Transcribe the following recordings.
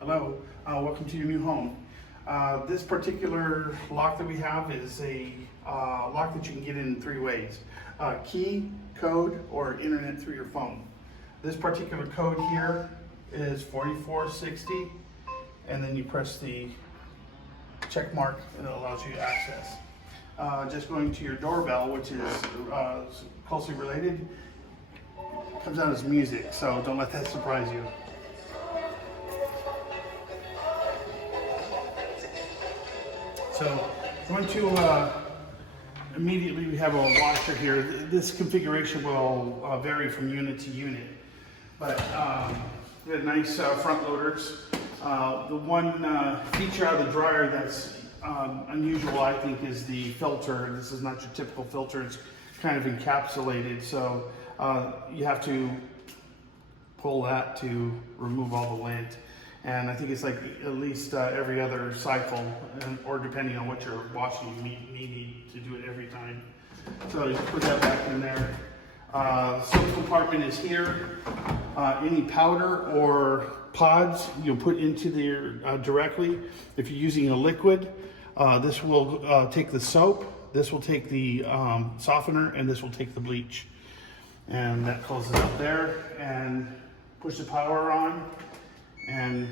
Hello, welcome to your new home. This particular lock that we have is a lock that you can get in three ways. Key, code, or internet through your phone. This particular code here is 4460, and then you press the check mark and it allows you access. Just going to your doorbell, which is closely related, comes out as music, so don't let that surprise you. So going to immediately we have a washer here. This configuration will vary from unit to unit, but we have nice front loaders. The one feature out of the dryer that's unusual, I think, is the filter. This is not your typical filter. It's kind of encapsulated, so you have to pull that to remove all the lint. And I think it's like at least every other cycle, or depending on what you're washing, you need to do it every time. So you put that back in there. Soap compartment is here. Any powder or pods you'll put into there directly. If you're using a liquid, this will take the soap, this will take the softener, and this will take the bleach. And that closes up there, and push the power on. And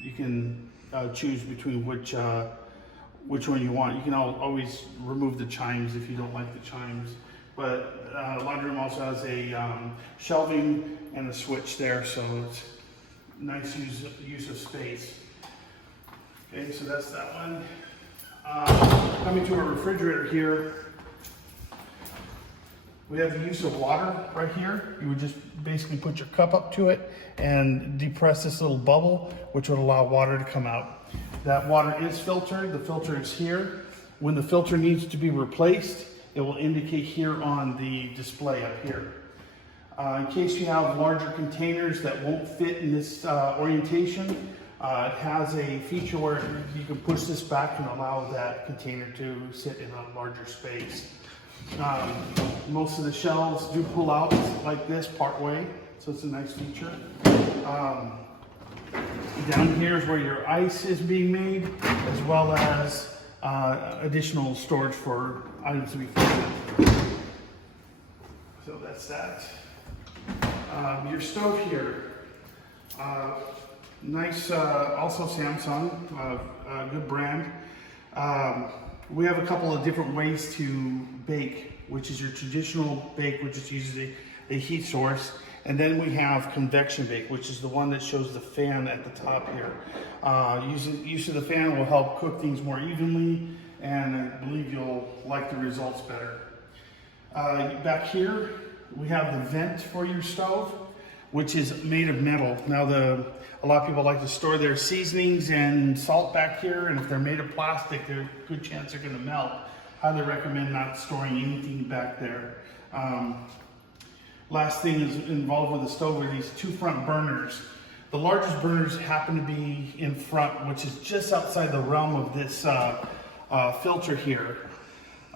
you can choose between which one you want. You can always remove the chimes if you don't like the chimes. But laundry room also has a shelving and a switch there, so it's nice use of space. Okay, so that's that one. Coming to our refrigerator here, we have the use of water right here. You would just basically put your cup up to it and depress this little bubble, which would allow water to come out. That water is filtered. The filter is here. When the filter needs to be replaced, it will indicate here on the display up here. In case you have larger containers that won't fit in this orientation, it has a feature where you can push this back and allow that container to sit in a larger space. Most of the shelves do pull out like this part way, so it's a nice feature. Down here is where your ice is being made, as well as additional storage for items to be frozen. So that's that. Your stove here, nice, also Samsung, good brand. We have a couple of different ways to bake, which is your traditional bake, which is usually a heat source. And then we have convection bake, which is the one that shows the fan at the top here. Use of the fan will help cook things more evenly, and I believe you'll like the results better. Back here, we have the vent for your stove, which is made of metal. Now, a lot of people like to store their seasonings and salt back here, and if they're made of plastic, there's a good chance they're gonna melt. Highly recommend not storing anything back there. Last thing is involved with the stove are these two front burners. The largest burners happen to be in front, which is just outside the realm of this filter here.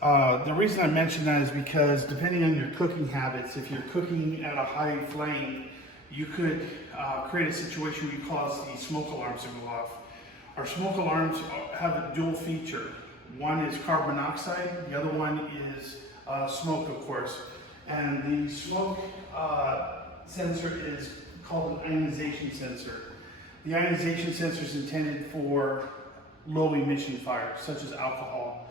The reason I mention that is because depending on your cooking habits, if you're cooking at a high flame, you could create a situation where you cause the smoke alarms to go off. Our smoke alarms have a dual feature. One is carbon monoxide, the other one is smoke, of course. And the smoke sensor is called an ionization sensor. The ionization sensor is intended for low emission fires, such as alcohol.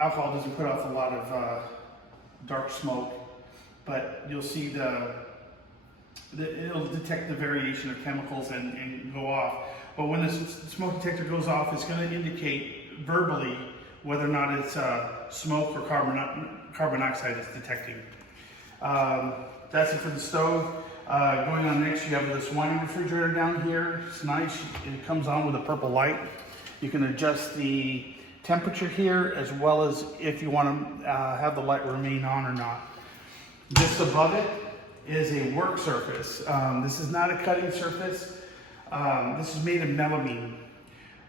Alcohol doesn't put off a lot of dark smoke, but you'll see it'll detect the variation of chemicals and go off. But when the smoke detector goes off, it's going to indicate verbally whether or not it's smoke or carbon dioxide it's detecting. That's it for the stove. Going on next, you have this wine refrigerator down here. It's nice. It comes on with a purple light. You can adjust the temperature here, as well as if you want to have the light remain on or not. Just above it is a work surface. This is not a cutting surface. This is made of melamine.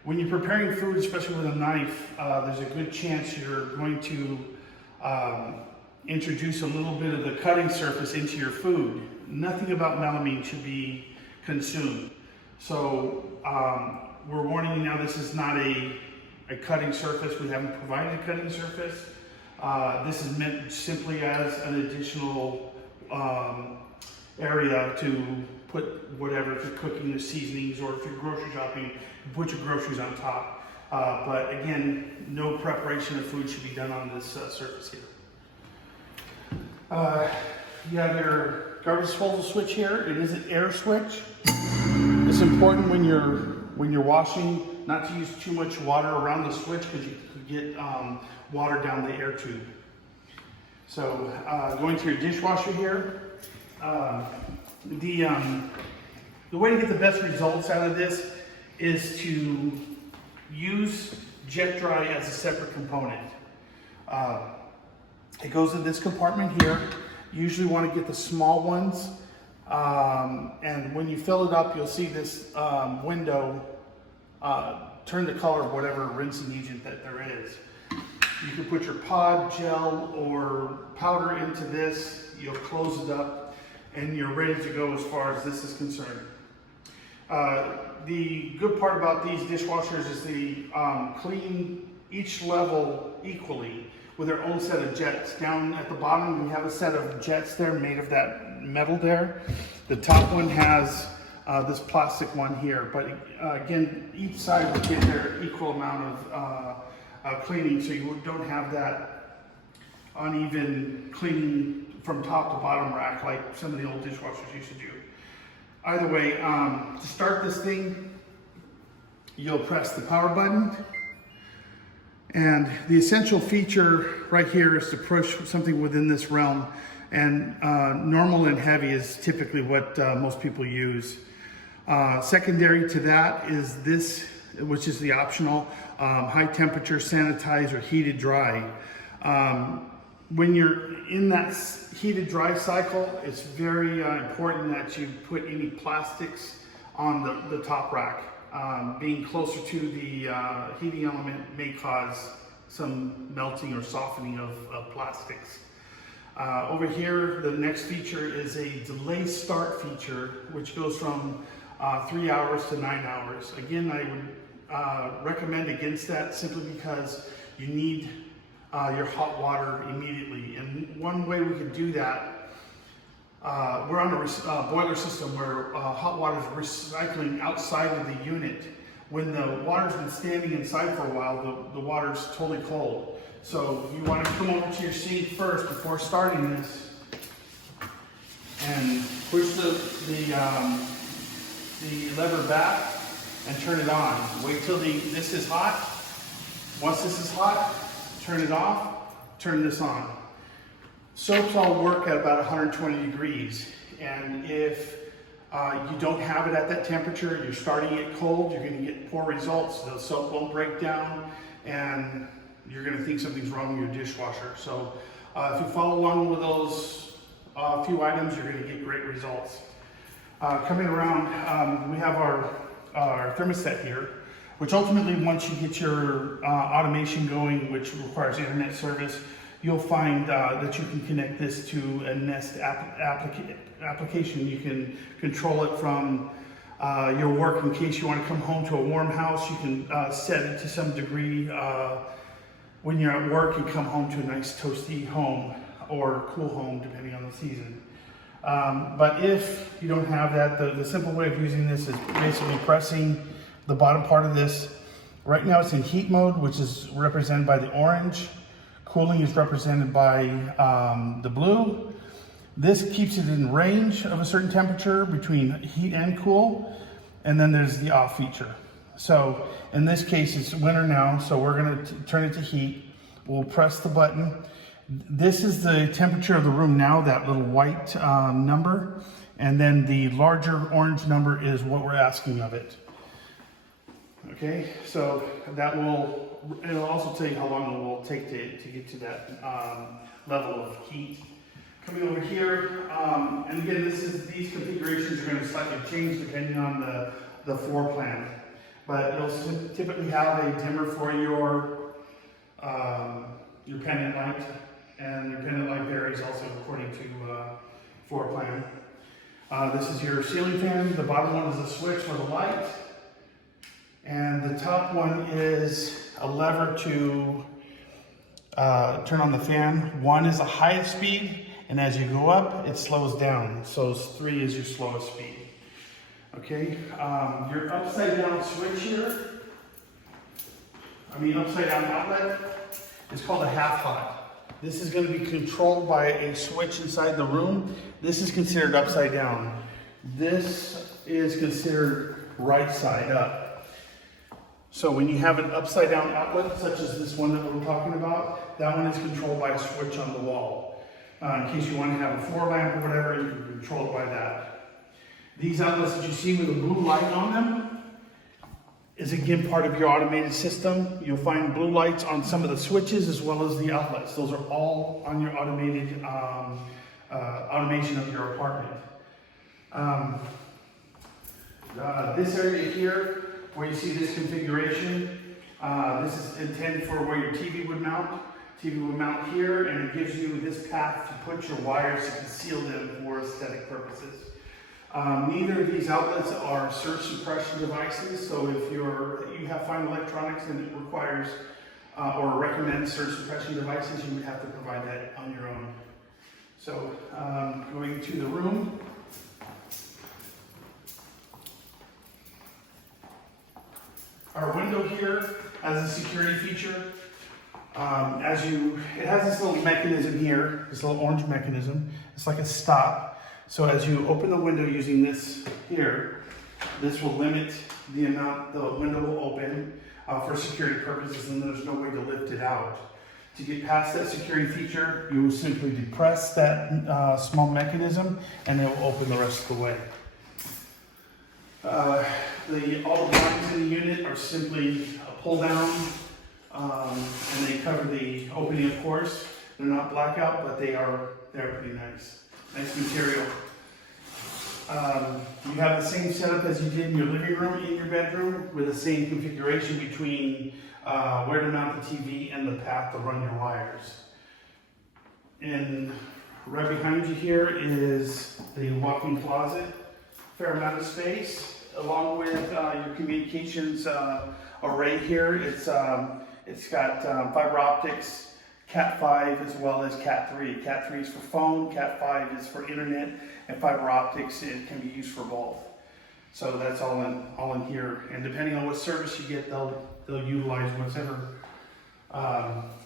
When you're preparing food, especially with a knife, there's a good chance you're going to introduce a little bit of the cutting surface into your food. Nothing about melamine should be consumed. So we're warning you now, this is not a cutting surface. We haven't provided a cutting surface. This is meant simply as an additional area to put whatever, if you're cooking the seasonings or if you're grocery shopping, you put your groceries on top. But again, no preparation of food should be done on this surface here. You have your garbage disposal switch here. It is an air switch. It's important when you're washing not to use too much water around the switch because you could get water down the air tube. So going to your dishwasher here, the way to get the best results out of this is to use jet dry as a separate component. It goes in this compartment here. You usually want to get the small ones, and when you fill it up, you'll see this window turn the color of whatever rinsing agent that there is. You can put your pod, gel, or powder into this. You'll close it up, and you're ready to go as far as this is concerned. The good part about these dishwashers is they clean each level equally with their own set of jets. Down at the bottom, we have a set of jets there made of that metal there. The top one has this plastic one here, but again, each side will get their equal amount of cleaning, so you don't have that uneven cleaning from top to bottom rack like some of the old dishwashers used to do. Either way, to start this thing, you'll press the power button. And the essential feature right here is to push something within this realm. And normal and heavy is typically what most people use. Secondary to that is this, which is the optional high temperature sanitize or heated dry. When you're in that heated dry cycle, it's very important that you put any plastics on the top rack. Being closer to the heating element may cause some melting or softening of plastics. Over here, the next feature is a delay start feature, which goes from 3 hours to 9 hours. Again, I would recommend against that simply because you need your hot water immediately. And one way we could do that, we're on a boiler system where hot water is recycling outside of the unit. When the water's been standing inside for a while, the water's totally cold. So you want to come over to your sink first before starting this and push the lever back and turn it on. Wait till this is hot. Once this is hot, turn it off, turn this on. Soaps all work at about 120 degrees, and if you don't have it at that temperature, you're starting it cold, you're going to get poor results. The soap won't break down, and you're going to think something's wrong with your dishwasher. So if you follow along with those few items, you're going to get great results. Coming around, we have our thermostat here, which ultimately, once you get your automation going, which requires internet service, you'll find that you can connect this to a Nest application. You can control it from your work in case you want to come home to a warm house. You can set it to some degree when you're at work and come home to a nice toasty home or cool home, depending on the season. But if you don't have that, the simple way of using this is basically pressing the bottom part of this. Right now it's in heat mode, which is represented by the orange. Cooling is represented by the blue. This keeps it in range of a certain temperature between heat and cool. And then there's the off feature. So in this case, it's winter now, so we're gonna turn it to heat. We'll press the button. This is the temperature of the room now, that little white number. And then the larger orange number is what we're asking of it. Okay, so it'll also tell you how long it will take to get to that level of heat. Coming over here, and again, these configurations are going to slightly change depending on the floor plan. But you'll typically have a dimmer for your pendant light, and your pendant light varies also according to floor plan. This is your ceiling fan. The bottom one is a switch with a light. And the top one is a lever to turn on the fan. 1 is the highest speed, and as you go up, it slows down. So 3 is your slowest speed. Okay, your upside down switch here, upside down outlet, is called a half hot. This is going to be controlled by a switch inside the room. This is considered upside down. This is considered right side up. So when you have an upside down outlet, such as this one that we're talking about, that one is controlled by a switch on the wall. In case you want to have a floor lamp or whatever, you can control it by that. These outlets that you see with a blue light on them is again part of your automated system. You'll find blue lights on some of the switches as well as the outlets. Those are all on your automated automation of your apartment. This area here, where you see this configuration, this is intended for where your TV would mount. TV would mount here, and it gives you this path to put your wires to conceal them for aesthetic purposes. Neither of these outlets are surge suppression devices, so if you have fine electronics and it requires or recommends surge suppression devices, you would have to provide that on your own. So going to the room. Our window here has a security feature. It has this little mechanism here, this little orange mechanism. It's like a stop. So as you open the window using this here, this will limit the amount the window will open for security purposes, and there's no way to lift it out. To get past that security feature, you will simply depress that small mechanism, and it will open the rest of the way. All the blinds in the unit are simply a pull down, and they cover the opening, of course. They're not blackout, but they're pretty nice. Nice material. You have the same setup as you did in your living room, in your bedroom, with the same configuration between where to mount the TV and the path to run your wires. And right behind you here is the walk-in closet, fair amount of space, along with your communications array here. It's got fiber optics, Cat 5 as well as Cat 3. Cat 3 is for phone, Cat 5 is for internet, and fiber optics, it can be used for both. So that's all in here. And depending on what service you get, they'll utilize whatever.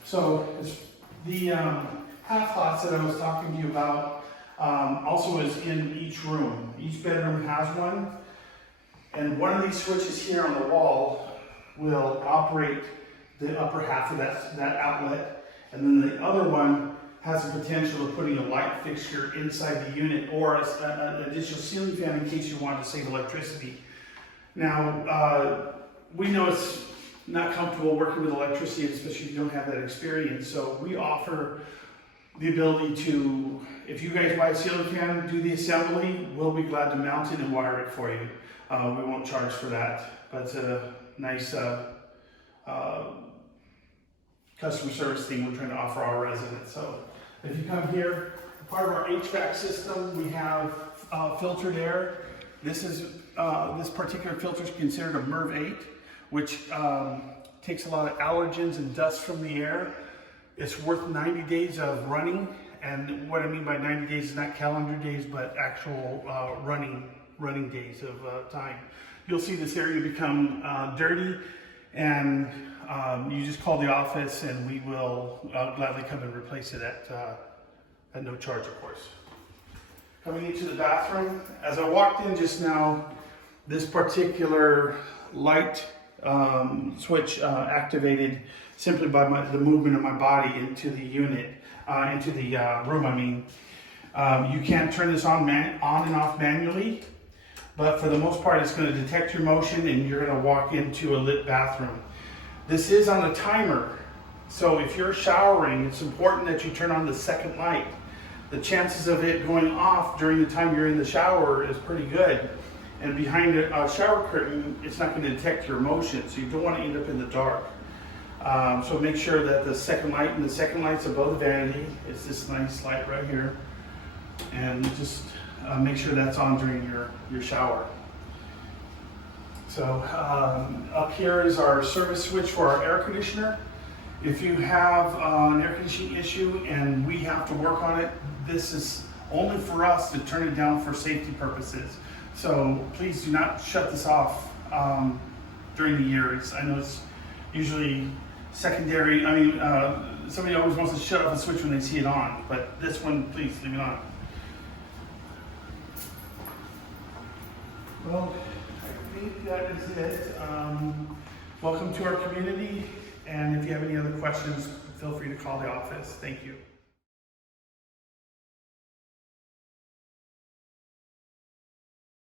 So the half hots that I was talking to you about also is in each room. Each bedroom has one. And one of these switches here on the wall will operate the upper half of that outlet. And then the other one has the potential of putting a light fixture inside the unit or an additional ceiling fan in case you want to save electricity. Now, we know it's not comfortable working with electricity, especially if you don't have that experience. So we offer the ability to, if you guys buy a ceiling fan, do the assembly, we'll be glad to mount it and wire it for you. We won't charge for that, but it's a nice customer service thing we're trying to offer our residents. So if you come here, part of our HVAC system, we have filtered air. This particular filter is considered a MERV 8, which takes a lot of allergens and dust from the air. It's worth 90 days of running, and what I mean by 90 days is not calendar days, but actual running days of time. You'll see this area become dirty, and you just call the office and we will gladly come and replace it at no charge, of course. Coming into the bathroom, as I walked in just now, this particular light switch activated simply by the movement of my body into the unit, into the room, I mean. You can't turn this on and off manually, but for the most part it's going to detect your motion and you're going to walk into a lit bathroom. This is on a timer, so if you're showering, it's important that you turn on the second light. The chances of it going off during the time you're in the shower is pretty good. And behind a shower curtain, it's not going to detect your motion, so you don't want to end up in the dark. So make sure that the second light, and the second light's above the vanity. It's this nice light right here. And just make sure that's on during your shower. So up here is our service switch for our air conditioner. If you have an air conditioning issue and we have to work on it, this is only for us to turn it down for safety purposes. So please do not shut this off during the years. I know it's usually secondary. I mean, somebody always wants to shut off the switch when they see it on, but this one, please leave it on. Well, I think that is it. Welcome to our community, and if you have any other questions, feel free to call the office. Thank you.